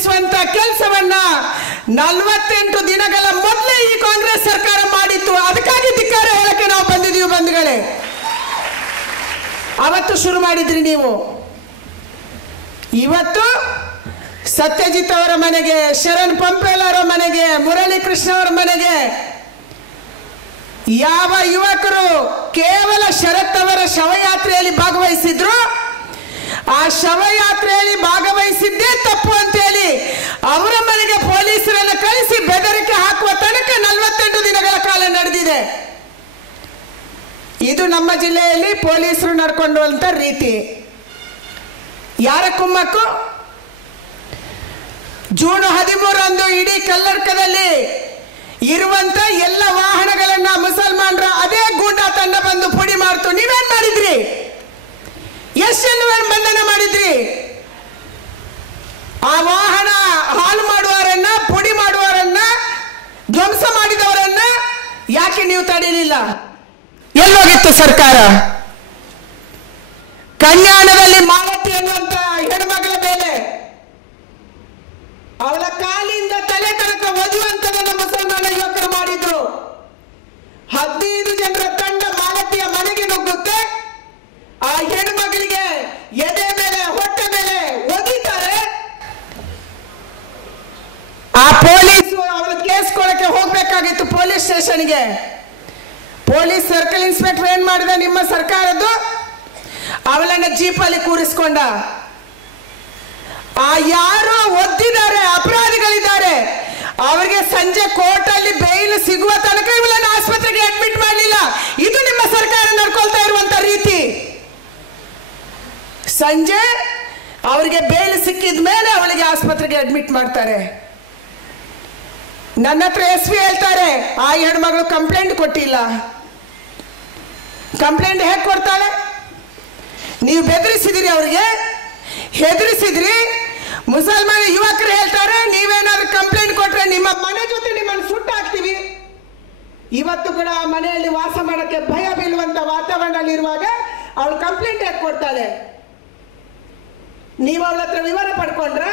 ತಪ್ಪಿಸುವಂತ ಕೆಲಸವನ್ನ 48 ದಿನಗಳ ಮೊದಲೇ ಈ ಕಾಂಗ್ರೆಸ್ ಸರ್ಕಾರ ಮಾಡಿತ್ತು. ಅದಕ್ಕಾಗಿ ಧಿಕ್ಕಾರ ಹೇಳಕ್ಕೆ ನಾವು ಬಂದಿದ್ದೀವಿ ಬಂಧುಗಳೇ. ಅವತ್ತು ಶುರು ಮಾಡಿದ್ರಿ ನೀವು. ಇವತ್ತು ಸತ್ಯಜಿತ್ ಅವರ ಮನೆಗೆ, ಶರಣ್ ಪಂಪೇಲ್ ಅವರ ಮನೆಗೆ, ಮುರಳಿ ಕೃಷ್ಣ ಅವರ ಮನೆಗೆ ಯಾವ ಯುವಕರು ಕೇವಲ ಶರತ್ ಅವರ ಶವಯಾತ್ರೆಯಲ್ಲಿ ಭಾಗವಹಿಸಿದ್ರು, ಆ ಶವಯಾತ್ರೆಯಲ್ಲಿ ಭಾಗವಹಿಸಿದ್ದೇ ತಪ್ಪು ಅಂತ ಹೇಳಿ ಅವರ ಮನೆಗೆ ಪೊಲೀಸರನ್ನು ಕಳಿಸಿ ಬೆದರಿಕೆ ಹಾಕುವ ತನಕ 48 ದಿನಗಳ ಕಾಲ ನಡೆದಿದೆ. ಇದು ನಮ್ಮ ಜಿಲ್ಲೆಯಲ್ಲಿ ಪೊಲೀಸರು ನಡ್ಕೊಂಡುವಂತ ರೀತಿ. ಯಾರ ಕುಮ್ಮಕ್ಕು? ಜೂನ್ 13ರಂದು ಇಡೀ ಕರ್ನಾಟಕದಲ್ಲಿ ಇರುವಂತ ಎಲ್ಲ ವಾಹನಗಳನ್ನ ಮುಸಲ್ಮಾನರ ಅದೇ ಗೂಂಡಾ ತಂಡ ಬಂದು ಪುಡಿ ಮಾಡ್ತು. ನೀವೇನ್ ಮಾಡಿದ್ರಿ? ಎಷ್ಟೆಲ್ಲ ಬಂಧನ ಮಾಡಿದ್ರಿ? ಆ ವಾಹನ ಹಾಳು ಮಾಡುವವರನ್ನ, ಪುಡಿ ಮಾಡುವವರನ್ನ, ಧ್ವಂಸ ಮಾಡಿದವರನ್ನ ಯಾಕೆ ನೀವು ತಡೆಯಲಿಲ್ಲ? ಎಲ್ಲೋಗಿತ್ತು ಸರ್ಕಾರ? ಕಲ್ಯಾಣದಲ್ಲಿ ಮಾಲತಿ ಎನ್ನುವಂತ ಹೆಣ್ಮಗಳ ಮೇಲೆ ಅವಳ ಕಾಲಿಂದ ತಲೆ ತನಕ ಒದುವಂತದನ್ನು ಮುಸಲ್ಮಾನ ಯುವಕರು ಮಾಡಿದ್ರು. 15 ಜನರ ತಂಡ ಮಾಲತಿಯ ಮನೆಗೆ ನುಗ್ಗುತ್ತೆ. ಆ ಹೆಣ್ಮಗಳಿಗೆ ಎದೆ ಮೇಲೆ, ಹೊಟ್ಟೆ ಮೇಲೆ ಒದಿತಾರೆ. ಆ ಪೊಲೀಸ್ ಅವಳ ಕೇಸ್ ಕೊಡಕ್ಕೆ ಹೋಗ್ಬೇಕಾಗಿತ್ತು ಪೊಲೀಸ್ ಸ್ಟೇಷನ್ಗೆ. ಪೊಲೀಸ್ ಸರ್ಕಲ್ ಇನ್ಸ್ಪೆಕ್ಟರ್ ಏನ್ ಮಾಡಿದ? ನಿಮ್ಮ ಸರ್ಕಾರದ್ದು ಅವಳನ್ನ ಜೀಪಲ್ಲಿ ಕೂರಿಸ್ಕೊಂಡ. ಆ ಯಾರು ಒದ್ದಿದ್ದಾರೆ, ಅಪರಾಧಿಗಳಿದ್ದಾರೆ, ಅವರಿಗೆ ಸಂಜೆ ಕೋರ್ಟ್ ಅಲ್ಲಿ ಬೇಲ್ ಸಿಗುವ ತನಕ ಇವಳನ್ನ ಆಸ್ಪತ್ರೆಗೆ ಅಡ್ಮಿಟ್ ಮಾಡಲಿಲ್ಲ. ಇದು ನಿಮ್ಮ ಸರ್ಕಾರ ನಡ್ಕೊಳ್ತಾ ಇರುವಂತ ರೀತಿ. ಸಂಜೆ ಅವರಿಗೆ ಬೇಲ್ ಸಿಕ್ಕಿದ ಮೇಲೆ ಅವಳಿಗೆ ಆಸ್ಪತ್ರೆಗೆ ಅಡ್ಮಿಟ್ ಮಾಡ್ತಾರೆ. ನನ್ನ ಹತ್ರ SP ಹೇಳ್ತಾರೆ, ಆ ಹೆಣ್ಮಗಳು ಕಂಪ್ಲೇಂಟ್ ಕೊಟ್ಟಿಲ್ಲ. ಕಂಪ್ಲೇಂಟ್ ಹೇಗೆ ಕೊಡ್ತಾಳೆ? ನೀವು ಬೆದರಿಸಿದಿರಿ, ಅವರಿಗೆ ಹೆದರಿಸಿದ್ರಿ. ಮುಸಲ್ಮಾನ ಯುವಕರು ಹೇಳ್ತಾರೆ, ನೀವೇನಾದ್ರೂ ಕಂಪ್ಲೇಂಟ್ ಕೊಟ್ರೆ ನಿಮ್ಮ ಮನೆ ಜೊತೆ ನಿಮ್ಮನ್ನು ಸುಟ್ಟು ಹಾಕ್ತೀವಿ. ಇವತ್ತು ಕೂಡ ಆ ಮನೆಯಲ್ಲಿ ವಾಸ ಮಾಡಕ್ಕೆ ಭಯ ಬೀಳುವಂತ ವಾತಾವರಣದಲ್ಲಿ ಇರುವಾಗ ಅವಳು ಕಂಪ್ಲೇಂಟ್ ಹೇಗೆ ಕೊಡ್ತಾಳೆ? ನೀವು ಅವಳ ಹತ್ರ ವಿವರ ಪಡ್ಕೊಂಡ್ರ?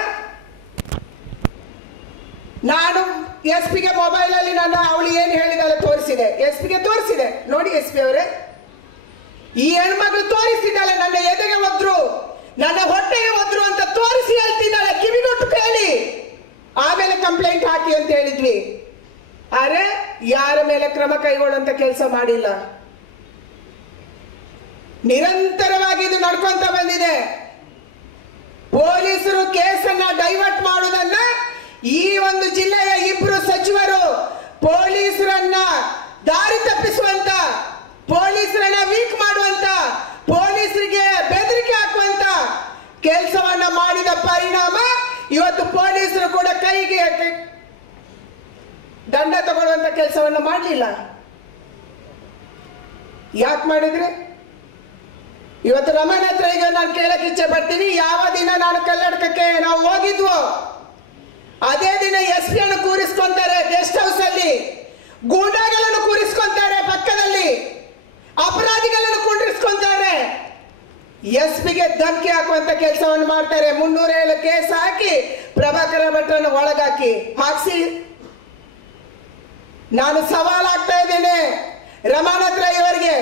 ನಾನು SP-ಗೆ ಮೊಬೈಲ್ ಅಲ್ಲಿ ಅವಳು ಏನು ಹೇಳಿದಾಳೆ ತೋರಿಸಿದೆ, SP-ಗೆ ತೋರಿಸಿದೆ. ನೋಡಿ SP ಅವರೇ, ಈ ಹೆಣ್ಮಗಳು ತೋರಿಸಿದ್ದಾಳೆ, ನನ್ನ ಎದೆಗೆ ಒದ್ರು, ನನ್ನ ಹೊಟ್ಟೆಗೆ ಒದ್ರು ಅಂತ ತೋರಿಸಿ ಹೇಳ್ತಿದ್ದಾಳೆ. ಕಿವಿಗೊಟ್ಟು ಕೇಳಿ, ಆಮೇಲೆ ಕಂಪ್ಲೇಂಟ್ ಹಾಕಿ ಅಂತ ಹೇಳಿದ್ವಿ. ಆದ್ರೆ ಯಾರ ಮೇಲೆ ಕ್ರಮ ಕೈಗೊಳ್ಳುವಂತ ಕೆಲಸ ಮಾಡಿಲ್ಲ. ನಿರಂತರವಾಗಿ ಇದು ನಡ್ಕೊಂತ ಬಂದಿದೆ. ಪೊಲೀಸರು ಕೇಸನ್ನ ಡೈವರ್ಟ್ ಮಾಡುವುದನ್ನ ಈ ಒಂದು ಜಿಲ್ಲೆಯ 2 ಸಚಿವರು ಪೊಲೀಸರನ್ನ ದಾರಿ ತಪ್ಪಿಸುವಂತ, ಪೊಲೀಸರನ್ನ ವೀಕ್ ಮಾಡುವಂತ, ಪೊಲೀಸರಿಗೆ ಬೆದರಿಕೆ ಹಾಕುವಂತ ಕೆಲಸವನ್ನ ಮಾಡಿದ ಪರಿಣಾಮ ಇವತ್ತು ಪೊಲೀಸರು ಕೂಡ ಕೈಗೆ ದಂಡ ತಗೊಳ್ಳುವಂತ ಕೆಲಸವನ್ನ ಮಾಡಲಿಲ್ಲ. ಯಾಕೆ ಮಾಡಿದ್ರಿ? ಇವತ್ತು ರಮಣ ಹತ್ರ ಈಗ ನಾನು ಕೇಳಕ್ ಇಚ್ಛೆ ಪಡ್ತೀನಿ, ಯಾವ ದಿನ ನಾನು ಕರ್ನಾಟಕಕ್ಕೆ ನಾವು ಹೋಗಿದ್ವೋ ಅದೇ ದಿನ SP-ಯನ್ನು ಕೂರಿಸ್ಕೊಂತಾರೆ ಗೆಸ್ಟ್ ಹೌಸ್ ಅಲ್ಲಿ, ಗೂಂಡಾಗಳನ್ನು ಕೂರಿಸ್ಕೊಂತಾರೆ ಪಕ್ಕದಲ್ಲಿ, ಅಪರಾಧಿಗಳನ್ನು ಕೂರಿಸ್ಕೊಂತಾರೆ. SP-ಗೆ ಧಮಕಿ ಹಾಕುವಂತ ಕೆಲಸವನ್ನು ಮಾಡ್ತಾರೆ. 307 ಕೇಸ್ ಹಾಕಿ ಪ್ರಭಾಕರ ಭಟ್ರನ್ನು ಹಾಕಿಸಿ. ನಾನು ಸವಾಲ್ ಆಗ್ತಾ ಇದ್ದೇನೆ ರಮಾನಾಥ್ ರೈ ಅವರಿಗೆ,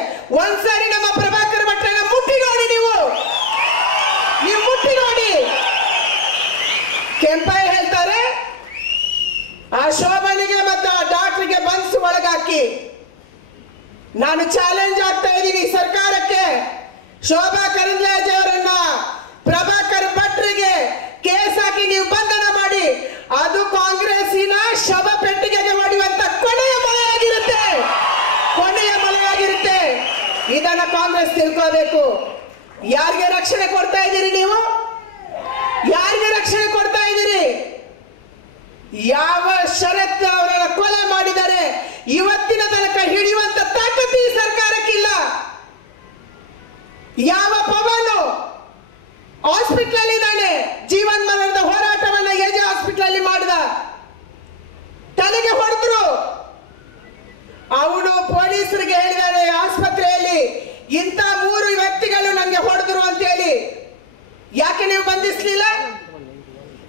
ಒಂದ್ಸಾರಿ ನಮ್ಮ ಪ್ರಭಾಕರ ಭಟ್ರನ್ನ ಮುಟ್ಟಿ ನೋಡಿ, ನೀವು ಮುಟ್ಟಿ ನೋಡಿ. ಕೆಂಪಯ್ಯ ಹೇಳ್ತಾರೆ, ಆ ಶೋಭನಿಗೆ ಮತ್ತು ಆ ಡಾಕ್ಟರ್ಗೆ ಬಂದ್ಸು ಒಳಗಾಕಿ. ನಾನು ಚಾಲೆಂಜ್ ಆಗ್ತಾ ಇದ್ದೀನಿ ಸರ್ಕಾರಕ್ಕೆ, ಶೋಭಾ ಕರಂದ್ಲಾಜೆ ಅವರನ್ನ ಪ್ರಭಾಕರ್ ಭಟ್ರಿಗೆ ಕೇಸ್ ಹಾಕಿ ನೀವು ಬಂಧನ ಮಾಡಿ, ಅದು ಕಾಂಗ್ರೆಸ್ಸಿನ ಶವ ಪೆಟ್ಟಿಗೆಗೆ ಹೊಡೆಯುವಂತ ಕೊನೆಯ ಮೊಳೆಯಾಗಿರುತ್ತೆ, ಕೊನೆಯ ಮೊಳೆಯಾಗಿರುತ್ತೆ. ಇದನ್ನ ಕಾಂಗ್ರೆಸ್ ತಿಳ್ಕೋಬೇಕು. ಯಾರಿಗೆ ರಕ್ಷಣೆ ಕೊಡ್ತಾ ಇದ್ದೀರಿ ನೀವು? ಯಾರಿಗೆ ರಕ್ಷಣೆ ಕೊಡ್ತಾ ಇದ್ದೀರಿ? ಯಾವ ಶರತ್ ಅವರನ್ನ ಕೊಲೆ ಮಾಡಿದರೆ ಇವತ್ತಿನ ತನಕ ಹಿಡಿಯುವಂತ ತಾಕತ್ತು ಈ ಸರ್ಕಾರಕ್ಕಿಲ್ಲ. ಯಾವ ಪವನ್ ಹಾಸ್ಪಿಟಲ್ ಇದ್ದಾನೆ, ಜೀವನ್ ಮರಣದ ಹೋರಾಟವನ್ನ ಎಜೆ ಹಾಸ್ಪಿಟಲ್ ಅಲ್ಲಿ ಮಾಡಿದ, ತಲೆಗೆ ಹೊಡೆದ್ರು. ಅವನು ಪೊಲೀಸರಿಗೆ ಹೇಳಿದಾನೆ ಆಸ್ಪತ್ರೆಯಲ್ಲಿ, ಇಂಥ 3 ವ್ಯಕ್ತಿಗಳು ನಂಗೆ ಹೊಡೆದ್ರು ಅಂತ ಹೇಳಿ. ಯಾಕೆ ನೀವು ಬಂಧಿಸಲಿಲ್ಲ?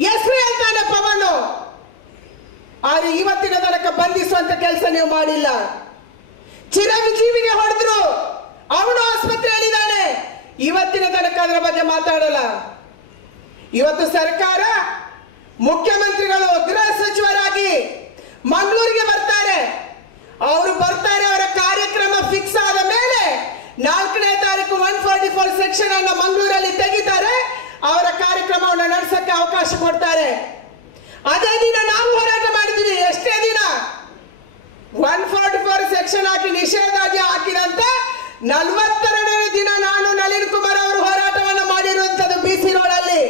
ಹೆಸರು ಹೇಳ್ತಾನೆ ಆದ್ರೆ ಇವತ್ತಿನ ತನಕ ಬಂಧಿಸುವಂತ ಕೆಲಸ ನೀವು ಮಾಡಿಲ್ಲ. ಚಿರಂಜೀವಿಗೆ ಹೊಡೆದ್ರು, ಅವನು ಆಸ್ಪತ್ರೆಯಲ್ಲಿದ್ದಾನೆ, ಇವತ್ತಿನ ತನಕ ಅದರ ಬಗ್ಗೆ ಮಾತಾಡಲ್ಲ. ಇವತ್ತು ಸರ್ಕಾರ ಮುಖ್ಯಮಂತ್ರಿಗಳು ಗೃಹ ಸಚಿವರಾಗಿ ಮಂಗಳೂರಿಗೆ ಬರ್ತಾರೆ. ಅವರು ಬರ್ತಾರೆ, ಅವರ ಕಾರ್ಯಕ್ರಮ ಫಿಕ್ಸ್ ಆದ ಮೇಲೆ 4ನೇ ತಾರೀಕು 144 ಸೆಕ್ಷನ್ ಅನ್ನು ಮಂಗಳೂರಲ್ಲಿ ತೆಗಿತಾರೆ. ಅವರ ಕಾರ್ಯಕ್ರಮವನ್ನು ನಡೆಸಕ್ಕೆ ಅವಕಾಶ ಕೊಡ್ತಾರೆ. ಅದೇ ದಿನ ನಾವು ಹೋರಾಟ ಮಾಡಿದ್ವಿ. ಎಷ್ಟೇ ದಿನ 144 ಸೆಕ್ಷನ್ ಹಾಕಿ ನಿಷೇಧಾಜ್ಞೆ ಹಾಕಿದಂತ 42ನೇ ದಿನ ನಾನು ನಳಿನ್ ಕುಮಾರ್ ಅವರು ಹೋರಾಟವನ್ನು ಮಾಡಿರುವಂತದ್ದು BC ರೋಡಲ್ಲಿ.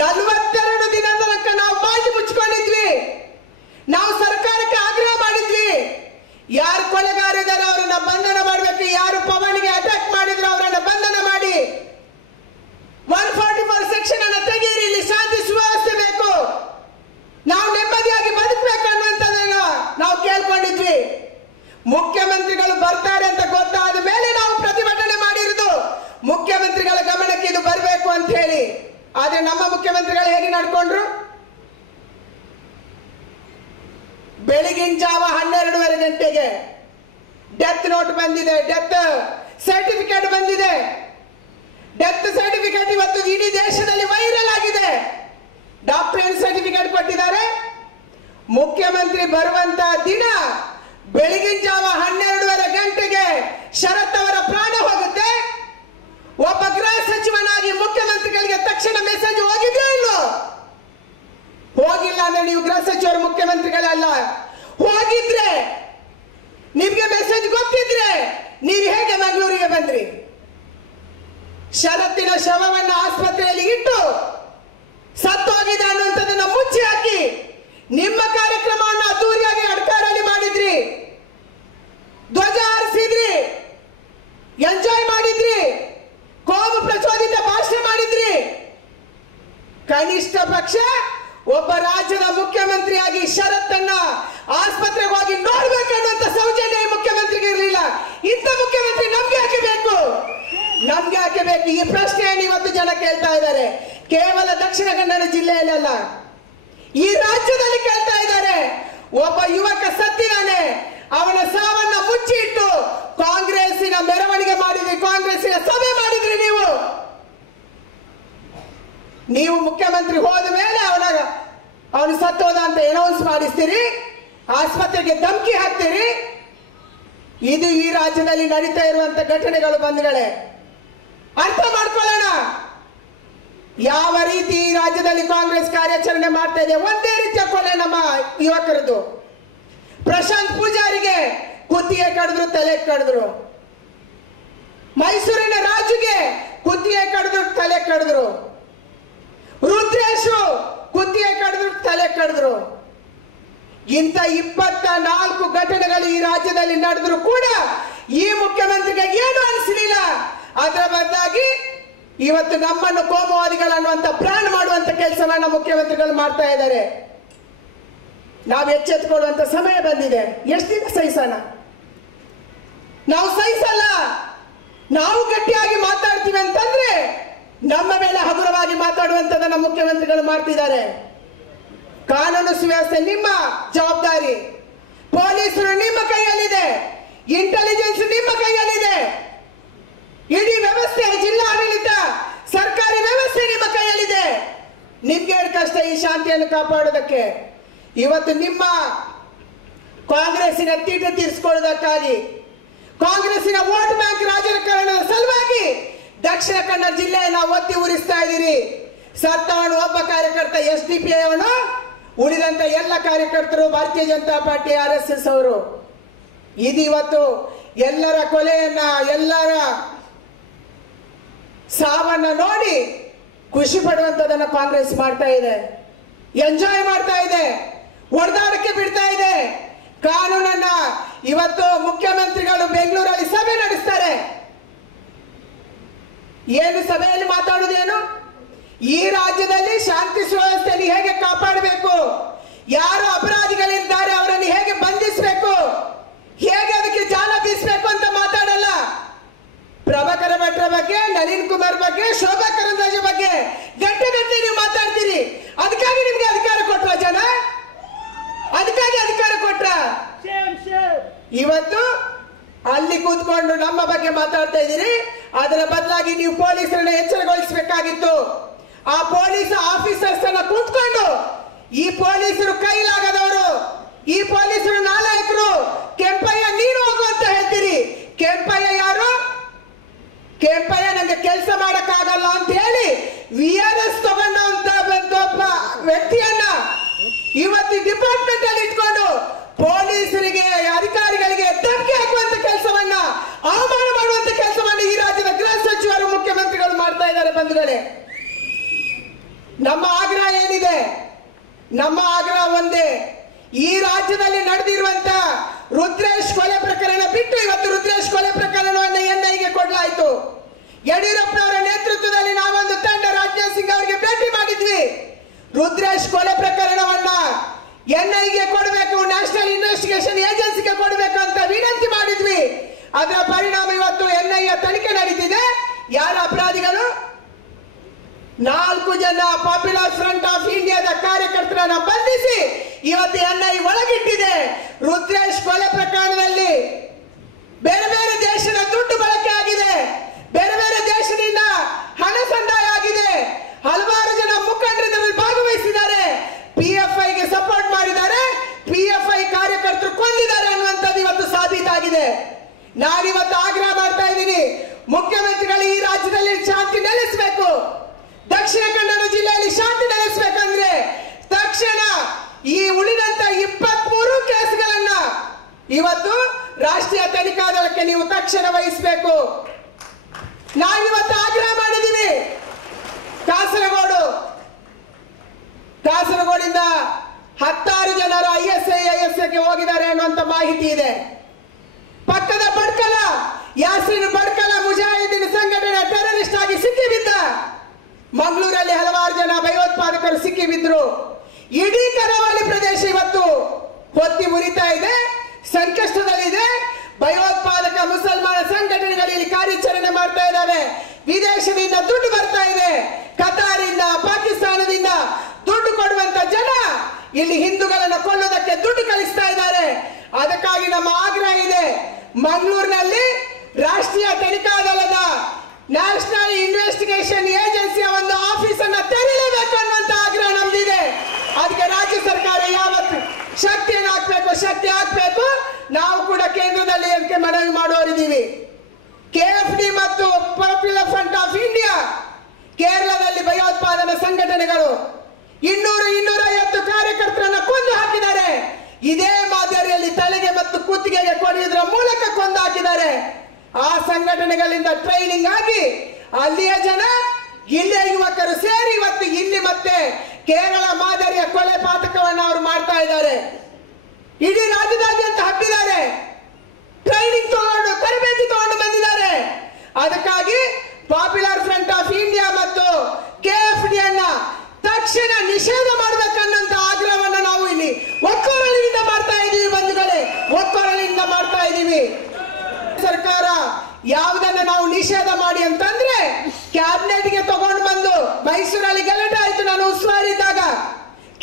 42 ದಿನ ತನಕ ನಾವು ಬಾಯಿ ಮುಚ್ಕೊಂಡಿದ್ವಿ. ನಾವು ಸರ್ಕಾರಕ್ಕೆ ಆಗ್ರಹ ಮಾಡಿದ್ವಿ, ಯಾರು ಕೊಲೆಗಾರಿದ್ದಾರೆ ಅವರನ್ನ ಬಂಧನ ಮಾಡಬೇಕು, ಯಾರು ಪವನ್ಗೆ ಅಟ್ಯಾಕ್ ಮಾಡಿದ್ರು ಅವರನ್ನ ಬಂಧನ ಮಾಡಿ 144 ಸೆಕ್ಷನ್ ಅನ್ನು ತೆಗೀರಿ, ಇಲ್ಲಿ ಶಾಂತಿ ಸುವ್ಯವಸ್ಥೆ ಬೇಕು, ನಾವು ನೆಮ್ಮದಿಯಾಗಿ ಬದುಕಬೇಕು ಅನ್ನುವಂಥದ್ದನ್ನ ನಾವು ಕೇಳ್ಕೊಂಡಿದ್ವಿ. ಮುಖ್ಯಮಂತ್ರಿಗಳು ಬರ್ತಾರೆ ಅಂತ ಗೊತ್ತಾದ ಮೇಲೆ ನಾವು ಪ್ರತಿಭಟನೆ ಮಾಡಿರುವುದು, ಮುಖ್ಯಮಂತ್ರಿಗಳ ಗಮನಕ್ಕೆ ಇದು ಬರಬೇಕು ಅಂತ ಹೇಳಿ. ಆದ್ರೆ ನಮ್ಮ ಮುಖ್ಯಮಂತ್ರಿಗಳು ಹೇಗೆ ನಡ್ಕೊಂಡ್ರು? ಬೆಳಗಿನ ಜಾವ 12:30 ಗಂಟೆಗೆ ಡೆತ್ ನೋಟ್ ಬಂದಿದೆ, ಡೆತ್ ಸರ್ಟಿಫಿಕೇಟ್ ಬಂದಿದೆ. ಡೆತ್ ಸರ್ಟಿಫಿಕೇಟ್ ಇವತ್ತು ಇಡೀ ದೇಶದಲ್ಲಿ ವೈರಲ್ ಆಗಿದೆ. ಡಾಕ್ಟರ್ ಸರ್ಟಿಫಿಕೇಟ್ ಕೊಟ್ಟಿದ್ದಾರೆ. ಮುಖ್ಯಮಂತ್ರಿ ಬರುವಂತ ದಿನ ಬೆಳಗಿನ ಜಾವ 12:30 ಗಂಟೆಗೆ ಶರತ್ ಅವರ ಪ್ರಾಣ ಹೋಗುತ್ತೆ. ಒಬ್ಬ ಗೃಹ ಸಚಿವನಾಗಿ ಮುಖ್ಯಮಂತ್ರಿಗಳಿಗೆ ತಕ್ಷಣ ಮೆಸೇಜ್ ಹೋಗಿದೆಯೋ ಇಲ್ಲೋ? ಹೋಗಿಲ್ಲ ಅಂದ್ರೆ ನೀವು ಗೃಹ ಸಚಿವರು ಮುಖ್ಯಮಂತ್ರಿಗಳಲ್ಲ. ಹೋಗಿದ್ರೆ ನಿಮ್ಗೆ ಮೆಸೇಜ್ ಗೊತ್ತಿದ್ರೆ ನೀವು ಹೇಗೆ ಮಂಗಳೂರಿಗೆ ಬಂದ್ರಿ? ಶರತ್ತಿನ ಶವವನ್ನು ಆಸ್ಪತ್ರೆಯಲ್ಲಿ ಇಟ್ಟು ಸತ್ತೋಗಿದೆ ಅನ್ನುವಂಥದ್ದನ್ನ ಮುಚ್ಚಿ ಹಾಕಿ ನಿಮ್ಮ ಕಾರ್ಯಕ್ರಮವನ್ನು ಅದ್ದೂರಿಯಾಗಿ ಅಡ್ಕಾರಲ್ಲಿ ಮಾಡಿದ್ರಿ, ಧ್ವಜ ಹಾರಿಸಿದ್ರಿ, ಎಂಜಾಯ್ ಮಾಡಿದ್ರಿ, ಕೋಮು ಪ್ರಚೋದಿತ ಭಾಷಣ ಮಾಡಿದ್ರಿ. ಕನಿಷ್ಠ ಪಕ್ಷ ಒಬ್ಬ ರಾಜ್ಯದ ಮುಖ್ಯಮಂತ್ರಿಯಾಗಿ ಶರತ್ತನ್ನ ಆಸ್ಪತ್ರೆಗೆ ಹೋಗಿ ನೋಡ್ಬೇಕನ್ನುವಂತ ಸೌಜನ್ಯ ಮುಖ್ಯಮಂತ್ರಿಗೆ ಇರಲಿಲ್ಲ. ಇಂಥ ಮುಖ್ಯಮಂತ್ರಿ ನಮ್ಗೆ ಯಾಕೆ ಬೇಕು? ನಮ್ಗೆ ಯಾಕೆ ಬೇಕು? ಈ ಪ್ರಶ್ನೆಯನ್ನು ಇವತ್ತು ಜನ ಕೇಳ್ತಾ ಇದ್ದಾರೆ. ಕೇವಲ ದಕ್ಷಿಣ ಕನ್ನಡ ಜಿಲ್ಲೆಯಲ್ಲ, ಈ ರಾಜ್ಯದಲ್ಲಿ ಕೇಳ್ತಾ ಇದ್ದಾರೆ. ಒಬ್ಬ ಯುವಕ ಸತ್ತಿದ್ದಾನೆ, ಅವನ ಸಾವನ್ನ ಮುಚ್ಚಿ ಇಟ್ಟು ಕಾಂಗ್ರೆಸ್ಸಿನ ಮೆರವಣಿಗೆ ಮಾಡಿದ್ರಿ, ಕಾಂಗ್ರೆಸ್ಸಿನ ಸಭೆ ಮಾಡಿದ್ರಿ. ನೀವು ಮುಖ್ಯಮಂತ್ರಿ ಹೋದ ಮೇಲೆ ಅವನು ಸತ್ತೋದ ಅಂತ ಅನೌನ್ಸ್ ಮಾಡಿಸ್ತೀರಿ, ಆಸ್ಪತ್ರೆಗೆ ಧಮಕಿ ಹಾಕ್ತೀರಿ. ಇದು ಈ ರಾಜ್ಯದಲ್ಲಿ ನಡೀತಾ ಇರುವಂತ ಘಟನೆಗಳು. ಬಂಧುಗಳೇ, ಅರ್ಥ ಮಾಡ್ಕೊಳ್ಳೋಣ ಯಾವ ರೀತಿ ಈ ರಾಜ್ಯದಲ್ಲಿ ಕಾಂಗ್ರೆಸ್ ಕಾರ್ಯಾಚರಣೆ ಮಾಡ್ತಾ ಇದೆ. ಒಂದೇ ರೀತಿಯ ಕೊಲೆ ನಮ್ಮ ಯುವಕರದು. ಪ್ರಶಾಂತ್ ಪೂಜಾರಿಗೆ ಕುತ್ತಿಗೆ ಕಡಿದ್ರು, ತಲೆ ಕಡಿದ್ರು. ಮೈಸೂರಿನ ರಾಜುಗೆ ಕುತ್ತಿಗೆ ಕಡಿದ್ರು, ತಲೆ ಕಡಿದ್ರು. ರುದ್ರೇಶು ಕುತ್ತಿಗೆ ಕಡಿದ್ರು, ತಲೆ ಕಡಿದ್ರು. ಇಂಥ 24 ಘಟನೆಗಳು ಈ ರಾಜ್ಯದಲ್ಲಿ ನಡೆದ್ರು ಕೂಡ ಈ ಮುಖ್ಯಮಂತ್ರಿಗೆ ಏನು ಅನಿಸಲಿಲ್ಲ. ಅದರ ಬದಲಾಗಿ ಇವತ್ತು ನಮ್ಮನ್ನು ಕೋಮುವಾದಿಗಳು ಅನ್ನುವಂತ ಬ್ರಾಂಡ್ ಮಾಡುವಂತ ಕೆಲಸವನ್ನ ಮುಖ್ಯಮಂತ್ರಿಗಳು ಮಾಡ್ತಾ ಇದ್ದಾರೆ. ನಾವು ಎಚ್ಚೆತ್ತುಕೊಳ್ಳುವಂತ ಸಮಯ ಬಂದಿದೆ. ಎಷ್ಟು ದಿನ ಸಹಿಸೋಣ? ನಾವು ಸಹಿಸಲ್ಲ. ನಾವು ಗಟ್ಟಿಯಾಗಿ ಮಾತಾಡ್ತೀವಿ ಅಂತಂದ್ರೆ ನಮ್ಮ ಮೇಲೆ ಹಗುರವಾಗಿ ಮಾತಾಡುವಂತದನ್ನ ಮುಖ್ಯಮಂತ್ರಿಗಳು ಮಾಡ್ತಿದ್ದಾರೆ. ಕಾನೂನು ಸುವ್ಯವಸ್ಥೆ ನಿಮ್ಮ ಜವಾಬ್ದಾರಿ, ಪೊಲೀಸರು ನಿಮ್ಮ ಕೈಯಲ್ಲಿದೆ, ಇಂಟೆಲಿಜೆನ್ಸ್ ನಿಮ್ಮ ಕೈಯಲ್ಲಿದೆ, ಇಡೀ ವ್ಯವಸ್ಥೆ, ಜಿಲ್ಲಾ ಆಡಳಿತ, ಸರ್ಕಾರಿ ವ್ಯವಸ್ಥೆ ನಿಮ್ಮ ಕೈಯಲ್ಲಿದೆ. ನಿಮ್ಗೆ ಕಷ್ಟ ಈ ಶಾಂತಿಯನ್ನು ಕಾಪಾಡೋದಕ್ಕೆ. ಇವತ್ತು ನಿಮ್ಮ ಕಾಂಗ್ರೆಸ್ಸಿನ ತೀಟೆ ತೀರಿಸಿಕೊಳ್ಳೋದಕ್ಕಾಗಿ, ಕಾಂಗ್ರೆಸ್ಸಿನ ವೋಟ್ ಬ್ಯಾಂಕ್ ರಾಜಕಾರಣದ ಸಲುವಾಗಿ ದಕ್ಷಿಣ ಕನ್ನಡ ಜಿಲ್ಲೆಯನ್ನು ಒತ್ತಿ ಉರಿಸ್ತಾ ಇದ್ದೀರಿ. ಸತ್ತವನು ಒಬ್ಬ ಕಾರ್ಯಕರ್ತ SDPI ಅವನು, ಉಳಿದಂತ ಎಲ್ಲ ಕಾರ್ಯಕರ್ತರು ಭಾರತೀಯ ಜನತಾ ಪಾರ್ಟಿ RSS ಅವರು. ಇದು ಇವತ್ತು ಎಲ್ಲರ ಕೊಲೆಯನ್ನ, ಎಲ್ಲರ ಸಾವನ್ನ ನೋಡಿ ಖುಷಿ ಪಡುವಂತದನ್ನ ಕಾಂಗ್ರೆಸ್ ಮಾಡ್ತಾ ಇದೆ, ಎಂಜಾಯ್ ಮಾಡ್ತಾ ಇದೆ, ಹೊಡೆದಾಡಕ್ಕೆ ಬಿಡ್ತಾ ಇದೆ. ಕಾನೂನನ್ನ ಇವತ್ತು ಮುಖ್ಯಮಂತ್ರಿಗಳು ಬೆಂಗಳೂರಲ್ಲಿ ಸಭೆ ನಡೆಸ್ತಾರೆ. ಏನು ಸಭೆಯಲ್ಲಿ ಮಾತಾಡುವುದೇನು? ಈ ರಾಜ್ಯದಲ್ಲಿ ಶಾಂತಿ ಸುವ್ಯವಸ್ಥೆಯನ್ನು ಹೇಗೆ ಕಾಪಾಡಬೇಕು, ಯಾರು ಅಪರಾಧಿಗಳಿದ್ದಾರೆ ಅವರನ್ನು ಹೇಗೆ ಬಂಧಿಸಬೇಕು, ಹೇಗೆ ಅದಕ್ಕೆ ಜಾಲ ಬೀಸಬೇಕು ಅಂತ ಮಾತಾಡಲ್ಲ. ಪ್ರಭಾಕರ ಭಟ್ರ ಬಗ್ಗೆ, ನಳಿನ್ ಕುಮಾರ್ ಬಗ್ಗೆ, ಶೋಭಾ ಕರಂದ್ಲಾಜೆ ಬಗ್ಗೆ ಗಂಟೆ ನೀವು ಮಾತಾಡ್ತೀರಿ. ಅದಕ್ಕಾಗಿ ನಿಮ್ಗೆ ಅಧಿಕಾರ ಕೊಟ್ರ ಜನ? ಅದರ ಬದಲಾಗಿ ನೀವು ಪೊಲೀಸರನ್ನ ಎಚ್ಚರಗೊಳಿಸಬೇಕಾಗಿತ್ತು. ಆ ಪೊಲೀಸ್ ಆಫೀಸರ್ಸ್ ಅನ್ನ ಕುಂತ್ಕೊಂಡು ಈ ಪೊಲೀಸರು ಕೈಲಾಗದವರು, ಈ ಪೊಲೀಸರು ನಾಲಾಯಕರು, ಕೆಂಪಯ್ಯ ನೀನು ಹೋಗು ಅಂತ ಹೇಳ್ತೀರಿ. ಕೆಂಪಯ್ಯ ಯಾರು? ಕೆಂಪಯ್ಯ ನಂಗೆ ಕೆಲಸ ಮಾಡಕ್ಕಾಗಲ್ಲ ಅಂತ ಹೇಳಿ VRS ತಗೊಂಡಂತ ಒಬ್ಬ ವ್ಯಕ್ತಿಯನ್ನ ಇವತ್ತು ಡಿಪಾರ್ಟ್ಮೆಂಟ್ ಅಲ್ಲಿ ಇಟ್ಕೊಂಡು ಪೊಲೀಸರಿಗೆ, ಅಧಿಕಾರಿಗಳಿಗೆ ಧಮಕಿ ಹಾಕುವಂತ ಕೆಲಸವನ್ನ, ಅವಮಾನ ಮಾಡುವಂತ ಕೆಲಸವನ್ನ ಈ ರಾಜ್ಯದ ಗೃಹ ಸಚಿವರು, ಮುಖ್ಯಮಂತ್ರಿಗಳು ಮಾಡ್ತಾ ಇದ್ದಾರೆ. ಬಂಧುಗಳೇ, ನಮ್ಮ ಆಗ್ರಹ ಏನಿದೆ? ನಮ್ಮ ಆಗ್ರಹ ಒಂದೇ. ಈ ರಾಜ್ಯದಲ್ಲಿ ನಡೆದಿರುವಂತ ರುದ್ರೇಶ್ ಕೊಲೆ ಪ್ರಕರಣ ಬಿಟ್ಟು ಇವತ್ತು ರುದ್ರೇಶ್ ಕೊಲೆ ಪ್ರಕರಣವನ್ನು NIಗೆ ಕೊಡಲಾಯಿತು. ಯಡಿಯೂರಪ್ಪನವರ ನೇತೃತ್ವದಲ್ಲಿ ನಾವೊಂದು ತಂಡ ರಾಜನಾಥ್ ಸಿಂಗ್ ಅವರಿಗೆ ಭೇಟಿ ಮಾಡಿದ್ವಿ. ರುದ್ರೇಶ್ ಕೊಲೆ ಪ್ರಕರಣವನ್ನ NIಗೆ ಕೊಡಬೇಕು, ನ್ಯಾಷನಲ್ ಇನ್ವೆಸ್ಟಿಗೇಷನ್ ಏಜೆನ್ಸಿಗೆ ಕೊಡಬೇಕು ಅಂತ ವಿನಂತಿ ಮಾಡಿದ್ವಿ. ಅದರ ಪರಿಣಾಮ ಇವತ್ತು NIಯ ತನಿಖೆ ನಡೀತಿದೆ. ಯಾರ ಅಪರಾಧಿಗಳು? 4 ಜನ ಪಾಪ್ಯುಲರ್ ಫ್ರಂಟ್ ಆಫ್ ಇಂಡಿಯಾದ ಕಾರ್ಯಕರ್ತರನ್ನ ಬಂಧಿಸಿ ಇವತ್ತು NI ಒಳಗಿಟ್ಟಿದೆ. ರುದ್ರೇಶ್ ಕೊಲೆ ಪ್ರಕರಣದಲ್ಲಿ ಬೇರೆ ಬೇರೆ ದೇಶದ ದುಡ್ಡು ಬಳಕೆ ಆಗಿದೆ, ಬೇರೆ ಬೇರೆ ದೇಶದಿಂದ ಹಣ ಸಂದಾಯ ಆಗಿದೆ, ಹಲವಾರು ಜನ ಮುಖಂಡರಲ್ಲಿ ಭಾಗವಹಿಸಿದ್ದಾರೆ, PFIಗೆ ಸಪೋರ್ಟ್ ಮಾಡಿದ್ದಾರೆ, PFI ಕಾರ್ಯಕರ್ತರು ಕೊಂದಿದ್ದಾರೆ ಅನ್ನುವಂಥದ್ದು ಇವತ್ತು ಸಾಬೀತಾಗಿದೆ. ನಾನಿವತ್ತು ಆಗ್ರಹ ಮಾಡ್ತಾ ಇದ್ದೀನಿ, ಮುಖ್ಯಮಂತ್ರಿಗಳು ಈ ರಾಜ್ಯದಲ್ಲಿ ಶಾಂತಿ ನೆಲೆಸಬೇಕು. ದಕ್ಷಿಣ ಕನ್ನಡ ಜಿಲ್ಲೆಯಲ್ಲಿ ಶಾಂತಿ ನೆಲೆಸಬೇಕಂದ್ರೆ ತಕ್ಷಣ ಈ ಉಳಿದಂತ 23 ಕೇಸ್ಗಳನ್ನ ಇವತ್ತು ರಾಷ್ಟ್ರೀಯ ತನಿಖಾ ದಳಕ್ಕೆ ನೀವು ತಕ್ಷಣ ವಹಿಸಬೇಕು. ನಾವಿವತ್ತು ಆಗ್ರಹ ಮಾಡಿದ್ದೀವಿ. ಕಾಸರಗೋಡಿಂದ 16 ಜನರ ISIಗೆ ಹೋಗಿದ್ದಾರೆ ಅನ್ನುವಂತ ಮಾಹಿತಿ ಇದೆ. ಪಕ್ಕದ ಬಡ್ಕಲ, ಯಾಸಿನ್ ಬಡ್ಕಲ ಮುಜಾಹಿದೀನ್ ಸಂಘಟನೆ ಟೆರರಿಸ್ಟ್ ಆಗಿ ಸಿಕ್ಕಿಬಿದ್ದ. ಮಂಗಳೂರಲ್ಲಿ ಹಲವಾರು ಜನ ಭಯೋತ್ಪಾದಕರು ಸಿಕ್ಕಿಬಿದ್ರು. ಇಡೀ ಕರಾವಳಿ ಪ್ರದೇಶ ಇವತ್ತು ಹೊತ್ತಿ ಮುರಿತಾ ಇದೆ, ಸಂಕಷ್ಟದಲ್ಲಿದೆ. ಭಯೋತ್ಪಾದಕ ಮುಸಲ್ಮಾನ ಸಂಘಟನೆಗಳು ಇಲ್ಲಿ ಕಾರ್ಯಾಚರಣೆ ಮಾಡ್ತಾ ಇದ್ದಾವೆ. ವಿದೇಶದಿಂದ ದುಡ್ಡು ಬರ್ತಾ ಇದೆ, ಕತಾರಿಂದ, ಪಾಕಿಸ್ತಾನದಿಂದ ದುಡ್ಡು ಕೊಡುವಂತ ಜನ ಇಲ್ಲಿ ಹಿಂದೂಗಳನ್ನ ಕೊಲ್ಲೋದಕ್ಕೆ ದುಡ್ಡು ಕಳಿಸ್ತಾ ಇದ್ದಾರೆ. ಅದಕ್ಕಾಗಿ ನಮ್ಮ ಆಗ್ರಹ ಇದೆ, ಮಂಗಳೂರಿನಲ್ಲಿ ರಾಷ್ಟ್ರೀಯ ತನಿಖಾ ದಳದ ನ್ಯಾಷನಲ್ ಇನ್ವೆಸ್ಟಿಗೇಷನ್ ಏಜೆನ್ಸಿಯ ಒಂದು ಆಫೀಸ್ ಅನ್ನ ತೆರೆಯಲೇಬೇಕು ಅನ್ನುವಂತ ಆಗ್ರಹ ನಮ್ದಿದೆ. ಅದಕ್ಕೆ ರಾಜ್ಯ ಸರ್ಕಾರ ಯಾವತ್ತು ಶಕ್ತಿಯನ್ನು ಹಾಕಬೇಕು, ಶಕ್ತಿ ಹಾಕಬೇಕು. ನಾವು ಕೂಡ ಕೇಂದ್ರದಲ್ಲಿ ಅದಕ್ಕೆ ಮನವಿ ಮಾಡೋರಿದ್ದೀವಿ. KFD ಮತ್ತು ಪಾಪ್ಯುಲರ್ ಫ್ರಂಟ್ ಆಫ್ ಇಂಡಿಯಾ ಕೇರಳದಲ್ಲಿ ಭಯೋತ್ಪಾದನಾ ಸಂಘಟನೆಗಳು 200-250 ಕಾರ್ಯಕರ್ತರನ್ನ ಕೊಂದು ಹಾಕಿದ್ದಾರೆ. ಇದೇ ಮಾದರಿಯಲ್ಲಿ ತಲೆಗೆ ಮತ್ತು ಕುತ್ತಿಗೆಗೆ ಕೊಡುವುದರ ಮೂಲಕ ಕೊಂದು ಹಾಕಿದ್ದಾರೆ. ಆ ಸಂಘಟನೆಗಳಿಂದ ಟ್ರೈನಿಂಗ್ ಆಗಿ ಅಲ್ಲಿಯ ಜನ, ಇಲ್ಲಿಯ ಯುವಕರು ಸೇರಿ ಇವತ್ತು ಇಲ್ಲಿ ಮತ್ತೆ ಕೇರಳ ಮಾದರಿಯ ಕೊಲೆ ಪಾತಕವನ್ನು ಅವರು ಮಾಡ್ತಾ ಇದ್ದಾರೆ. ಇಡೀ ರಾಜ್ಯದಾದ್ಯಂತ ಹಬ್ಬಿದ್ದಾರೆ, ಟ್ರೈನಿಂಗ್ ತಗೊಂಡು ತರಬೇತಿ ತಗೊಂಡು ಬಂದಿದ್ದಾರೆ. ಅದಕ್ಕಾಗಿ ಪಾಪ್ಯುಲರ್ ಫ್ರಂಟ್ ಆಫ್ ಇಂಡಿಯಾ ಮತ್ತು KFD ಅನ್ನ ತಕ್ಷಣ ನಿಷೇಧ ಮಾಡಬೇಕನ್ನಂತ ಆಗ್ರಹವನ್ನು ನಾವು ಇಲ್ಲಿ ಒಕ್ಕೊರಲಿನಿಂದ ಮಾಡ್ತಾ ಇದ್ದೀವಿ. ಬಂಧುಗಳೇ, ಒಕ್ಕೊರಲಿನಿಂದ ಮಾಡ್ತಾ ಇದ್ದೀವಿ. ಸರ್ಕಾರ ಯಾವುದನ್ನ ನಾವು ನಿಷೇಧ ಮಾಡಿ ಅಂತಂದ್ರೆ ಕ್ಯಾಬಿನೆಟ್ಗೆ ತಗೊಂಡು ಬಂದು ಮೈಸೂರಲ್ಲಿ ಗಲಾಟೆ ಆಯ್ತು. ನಾನು ಉಸ್ತುವಾರಿ ಇದ್ದಾಗ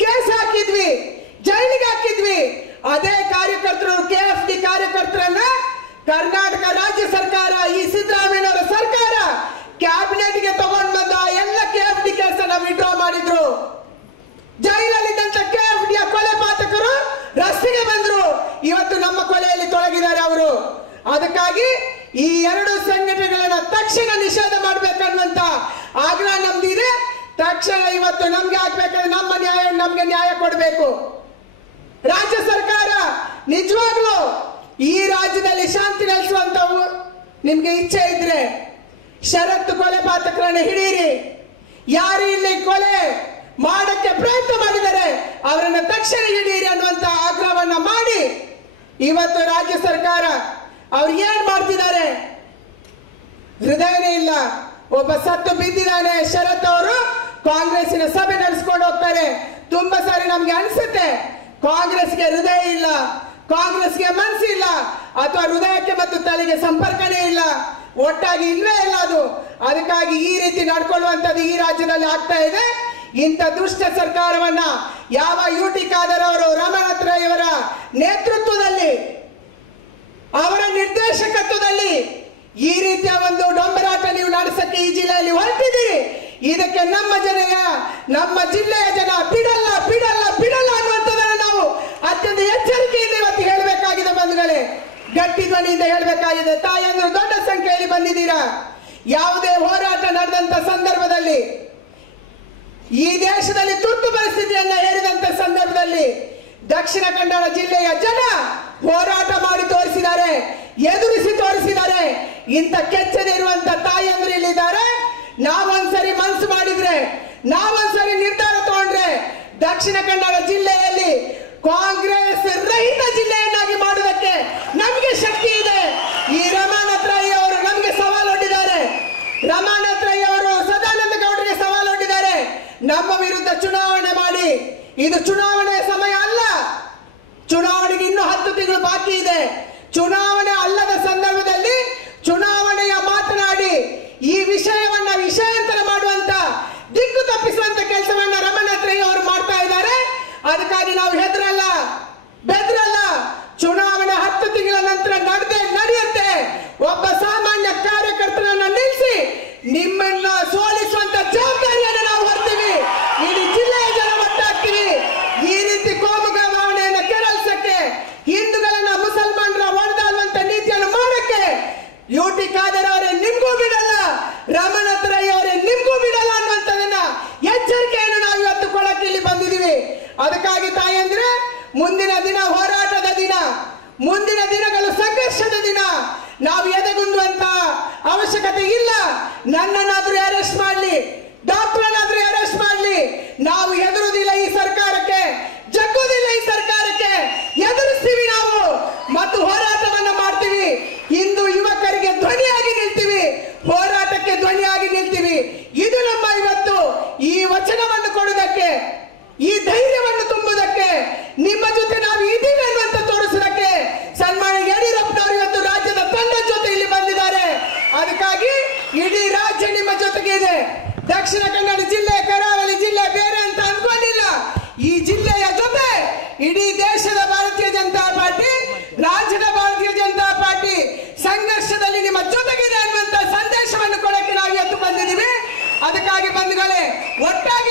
ಕೇಸ್ ಹಾಕಿದ್ವಿ, ಜೈಲಿಗೆ ಹಾಕಿದ್ವಿ. ಅದೇ ಕಾರ್ಯಕರ್ತರು, KFD ಕಾರ್ಯಕರ್ತರನ್ನ ಕರ್ನಾಟಕ ರಾಜ್ಯ ಸರ್ಕಾರ, ಈ ಸಿದ್ದರಾಮಯ್ಯನವರ ಸರ್ಕಾರ ಕ್ಯಾಬಿನೆಟ್ಗೆ ತಗೊಂಡು ಬಂದು ಆ ಎಲ್ಲ KFD ಕೇಸನ್ನ ವಿಡ್ರಾ ಮಾಡಿದ್ರು. ಜೈಲಲ್ಲಿದ್ದಂತ KFD ಕೊಲೆ ಪಾತಕರು ರಸ್ತೆಗೆ ಬಂದ್ರು. ಇವತ್ತು ನಮ್ಮ ಕೊಲೆಯಲ್ಲಿ ತೊಡಗಿದ್ದಾರೆ ಅವರು. ಅದಕ್ಕಾಗಿ ಈ 2 ಸಂಘಟನೆಗಳನ್ನ ತಕ್ಷಣ ನಿಷೇಧ ಮಾಡಬೇಕನ್ನುವಂತ ಆಗ್ರಹ ನಮ್ದಿದೆ. ತಕ್ಷಣ ಇವತ್ತು ನಮ್ಗೆ ಆಗ್ಬೇಕಾದ್ರೆ ನಮ್ಗೆ ನ್ಯಾಯ ಕೊಡಬೇಕು. ರಾಜ್ಯ ಸರ್ಕಾರ ನಿಜವಾಗ್ಲೂ ಈ ರಾಜ್ಯದಲ್ಲಿ ಶಾಂತಿ ನೆಲೆಸುವಂತ ನಿಮ್ಗೆ ಇಚ್ಛೆ ಇದ್ರೆ ಷರತ್ತು ಕೊಲೆ ಪಾತಕರನ್ನ ಹಿಡೀರಿ. ಯಾರು ಇಲ್ಲಿ ಕೊಲೆ ಮಾಡಕ್ಕೆ ಪ್ರಯತ್ನ ಮಾಡಿದರೆ ಅವರನ್ನ ತಕ್ಷಣ ಹಿಡೀರಿ ಅನ್ನುವಂತ ಆಗ್ರಹವನ್ನ ಮಾಡಿ ಇವತ್ತು ರಾಜ್ಯ ಸರ್ಕಾರ ಅವ್ರು ಏನ್ ಮಾಡ್ತಿದ್ದಾರೆ? ಹೃದಯನೇ ಇಲ್ಲ. ಒಬ್ಬ ಸತ್ತು ಬಿದ್ದಿದ್ದಾನೆ ಶರತ್ ಅವರು ಕಾಂಗ್ರೆಸ್ಸಿನ ಸಭೆ ನಡೆಸ್ಕೊಂಡು ಹೋಗ್ತಾರೆ. ತುಂಬಾ ಸಾರಿ ನಮ್ಗೆ ಅನ್ಸುತ್ತೆ ಕಾಂಗ್ರೆಸ್ಗೆ ಹೃದಯ ಇಲ್ಲ, ಕಾಂಗ್ರೆಸ್ಗೆ ಮನಸ್ಸಿಲ್ಲ, ಅಥವಾ ಹೃದಯಕ್ಕೆ ಮತ್ತು ತಲೆಗೆ ಸಂಪರ್ಕನೇ ಇಲ್ಲ, ಒಟ್ಟಾಗಿ ಇಲ್ವೇ ಇಲ್ಲ ಅದು. ಅದಕ್ಕಾಗಿ ಈ ರೀತಿ ನಡ್ಕೊಳ್ಳುವಂಥದ್ದು ಈ ರಾಜ್ಯದಲ್ಲಿ ಆಗ್ತಾ ಇದೆ. ಇಂಥ ದುಷ್ಟ ಸರ್ಕಾರವನ್ನ ಯಾವ UT ಖಾದರ್ ಅವರು, ರಮನಾಥ್ ರೈ ಅವರ ನೇತೃತ್ವದಲ್ಲಿ, ಅವರ ನಿರ್ದೇಶಕತ್ವದಲ್ಲಿ ಈ ರೀತಿಯ ಒಂದು ಡೊಂಬರಾಟ ನೀವು ನಡೆಸಕ್ಕೆ ಈ ಜಿಲ್ಲೆಯಲ್ಲಿ ಹೊರಟಿದ್ದೀರಿ. ಇದಕ್ಕೆ ನಮ್ಮ ಜಿಲ್ಲೆಯ ಜನ ಬಿಡಲ್ಲ ಬಿಡಲ್ಲ ಬಿಡಲ್ಲ ಅನ್ನುವಂಥದ್ದನ್ನು ನಾವು ಅತ್ಯಂತ ಎಚ್ಚರಿಕೆಯಿಂದ ಇವತ್ತು ಹೇಳಬೇಕಾಗಿದೆ ಬಂಧುಗಳೇ, ಗಟ್ಟಿ ಧ್ವನಿಯಿಂದ ಹೇಳಬೇಕಾಗಿದೆ. ತಾಯಂದ್ರು ದೊಡ್ಡ ಸಂಖ್ಯೆಯಲ್ಲಿ ಬಂದಿದ್ದೀರಾ. ಯಾವುದೇ ಹೋರಾಟ ನಡೆದಂತ ಸಂದರ್ಭದಲ್ಲಿ, ಈ ದೇಶದಲ್ಲಿ ತುರ್ತು ಪರಿಸ್ಥಿತಿಯನ್ನ ಹೇರಿದಂತ ಸಂದರ್ಭದಲ್ಲಿ ದಕ್ಷಿಣ ಕನ್ನಡ ಜಿಲ್ಲೆಯ ಜನ ಹೋರಾಟ ಮಾಡಿ ತೋರಿಸಿದ್ದಾರೆ, ಎದುರಿಸಿ ತೋರಿಸಿದ್ದಾರೆ. ಇಂಥ ಕೆಚ್ಚದೆ ಇರುವಂತ ತಾಯಂದ್ರು ಇಲ್ಲಿದ್ದಾರೆ. ನಾವೊಂದ್ಸರಿ ಮನಸ್ಸು ಮಾಡಿದ್ರೆ, ನಾವೊಂದ್ಸರಿ ನಿರ್ಧಾರ ತಗೊಂಡ್ರೆ ದಕ್ಷಿಣ ಕನ್ನಡ ಜಿಲ್ಲೆಯಲ್ಲಿ ಕಾಂಗ್ರೆಸ್ ರಹಿತ ಜಿಲ್ಲೆಯನ್ನಾಗಿ ಮಾಡುವುದಕ್ಕೆ ನಮಗೆ ಶಕ್ತಿ ಇದೆ. ಈ ರಮಾನಾಥ್ ರೈ ಅವರು ನಮಗೆ ಸವಾಲೊಡ್ಡಿದ್ದಾರೆ. ರಮಾನಾಥ್ ರೈ ಅವರು ಸದಾನಂದ ಗೌಡರಿಗೆ ಸವಾಲೊಡ್ಡಿದ್ದಾರೆ. ನಮ್ಮ ವಿರುದ್ಧ ಚುನಾವಣೆ ಮಾಡಿ. ಇದು ಚುನಾವಣೆಯ ಸಮಯ ಅಲ್ಲ. ಚುನಾವಣೆಗೆ ಇನ್ನೂ 10 ತಿಂಗಳು ಬಾಕಿ ಇದೆ. ಚುನಾವಣೆ ಅಲ್ಲದ ಸಂದರ್ಭದಲ್ಲಿ ಚುನಾವಣೆಯ ಮಾತನಾಡಿ ಈ ವಿಷಯವನ್ನ ವಿಷಯಾಂತರ ಮಾಡುವಂತ, ದಿಕ್ಕು ತಪ್ಪಿಸುವಂತ ಕೆಲಸವನ್ನ ರಮಾನಾಥ್ ರೈ ಅವರು ಮಾಡ್ತಾ ಇದ್ದಾರೆ. ಅದಕ್ಕಾಗಿ ನಾವು ಹೆದರಲ್ಲ, ಬೆದರಲ್ಲ. ಚುನಾವಣೆ 10 ತಿಂಗಳ ನಂತರ ನಡೆಯುತ್ತೆ. ಒಬ್ಬ ಸಾಮಾನ್ಯ ಕಾರ್ಯಕರ್ತರನ್ನ ನಿಲ್ಲಿಸಿ ನಿಮ್ಮನ್ನ ಸೋಲಿಸುವಂತ ಜವಾಬ್ದಾರಿಯನ್ನು ನಾವು ಹೊರ್ತೀವಿ. ಇಡೀ ಜಿಲ್ಲೆಯ ಜನ ಒಟ್ಟಾಗ್ತೀವಿ. ಈ ರೀತಿ ಕೋಮುಗಲಭೆಯನ್ನು ಕೆರಳಿಸಕ್ಕೆ, ಹಿಂದೂಗಳನ್ನ ಮುಸಲ್ಮಾನರ ಹೊಡೆದಾಡುವಂತ ನೀತಿಯನ್ನು ಮಾಡಕ್ಕೆ ಯುಟಿ ಖಾದರ್ ಅವರೇ ನಿಮ್ಗೂ ಬಿಡಲ್ಲ, ರಮಾನಾಥ್ ರೈ ಅವರೇ ನಿಮ್ಗೂ ಬಿಡಲ್ಲ ಅನ್ನುವಂಥದನ್ನ ಎಚ್ಚರಿಕೆಯನ್ನು ನಾವು ಇವತ್ತು ಕೊಡಕ್ಕೆ ಇಲ್ಲಿ ಬಂದಿದ್ದೀವಿ. ಅದಕ್ಕಾಗಿ ತಾಯಂದ್ರೆ ಮುಂದಿನ ದಿನ ಹೋರಾಟದ ದಿನ, ಮುಂದಿನ ದಿನಗಳು ಸಂಘರ್ಷದ ದಿನ. ನಾವು ಎದೆಗುಂದುವಂತ ಅವಶ್ಯಕತೆ ಇಲ್ಲ. ನನ್ನನ್ನಾದ್ರೂ ಅರೆಸ್ಟ್ ಮಾಡಲಿ, ಡಾಕ್ಟರ್ನಾದ್ರೂ ಅರೆಸ್ಟ್ ಮಾಡಲಿ, ನಾವು ಹೆದರುವುದಿಲ್ಲ ಈ ಸರ್ಕಾರಕ್ಕೆ, ಜಗ್ಗುವುದಿಲ್ಲ ಈ ಸರ್ಕಾರಕ್ಕೆ. ಎದುರಿಸ್ತೀವಿ ನಾವು ಮತ್ತು ಹೋರಾಟವನ್ನು ಮಾಡ್ತೀವಿ. ಇಂದು ಯುವಕರಿಗೆ ಧ್ವನಿಯಾಗಿ ನಿಲ್ತೀವಿ, ಹೋರಾಟಕ್ಕೆ ಧ್ವನಿಯಾಗಿ ನಿಲ್ತೀವಿ. ಇದು ನಮ್ಮ ಇವತ್ತು ಈ ವಚನವನ್ನು ಕೊಡುವುದಕ್ಕೆ, ಈ ಧೈರ್ಯವನ್ನು ತುಂಬುವುದಕ್ಕೆ, ನಿಮ್ಮ ಜೊತೆ ನಾವು ಇದ್ದೀವಿ ಅನ್ನುವಂತ ತೋರಿಸುವುದಕ್ಕೆ ಸನ್ಮಾನ್ಯ ಯಡಿಯೂರಪ್ಪನವರು ಇವತ್ತು ರಾಜ್ಯದ ತಂಡದ ಜೊತೆ ಇಲ್ಲಿ ಬಂದಿದ್ದಾರೆ. ಅದಕ್ಕಾಗಿ ಇಡೀ ರಾಜ್ಯ ನಿಮ್ಮ ಜೊತೆಗೆ ಇದೆ. ದಕ್ಷಿಣ ಕನ್ನಡ ಜಿಲ್ಲೆ, ಕರಾವಳಿ ಜಿಲ್ಲೆ ಬೇರೆ ಅಂತ ಅಂದ್ಕೊಂಡಿಲ್ಲ. ಈ ಜಿಲ್ಲೆಯ ಜೊತೆ ಇಡೀ ದೇಶದ ಭಾರತೀಯ ಜನತಾ ಪಾರ್ಟಿ, ರಾಜ್ಯದ ಭಾರತೀಯ ಜನತಾ ಪಾರ್ಟಿ ಸಂಘರ್ಷದಲ್ಲಿ ನಿಮ್ಮ ಜೊತೆಗಿದೆ ಅನ್ನುವಂತ ಸಂದೇಶವನ್ನು ಕೊಡಕ್ಕೆ ನಾವು ಇವತ್ತು ಬಂದಿದ್ದೀವಿ. ಅದಕ್ಕಾಗಿ ಬಂಧುಗಳೇ, ಒಟ್ಟಾಗಿ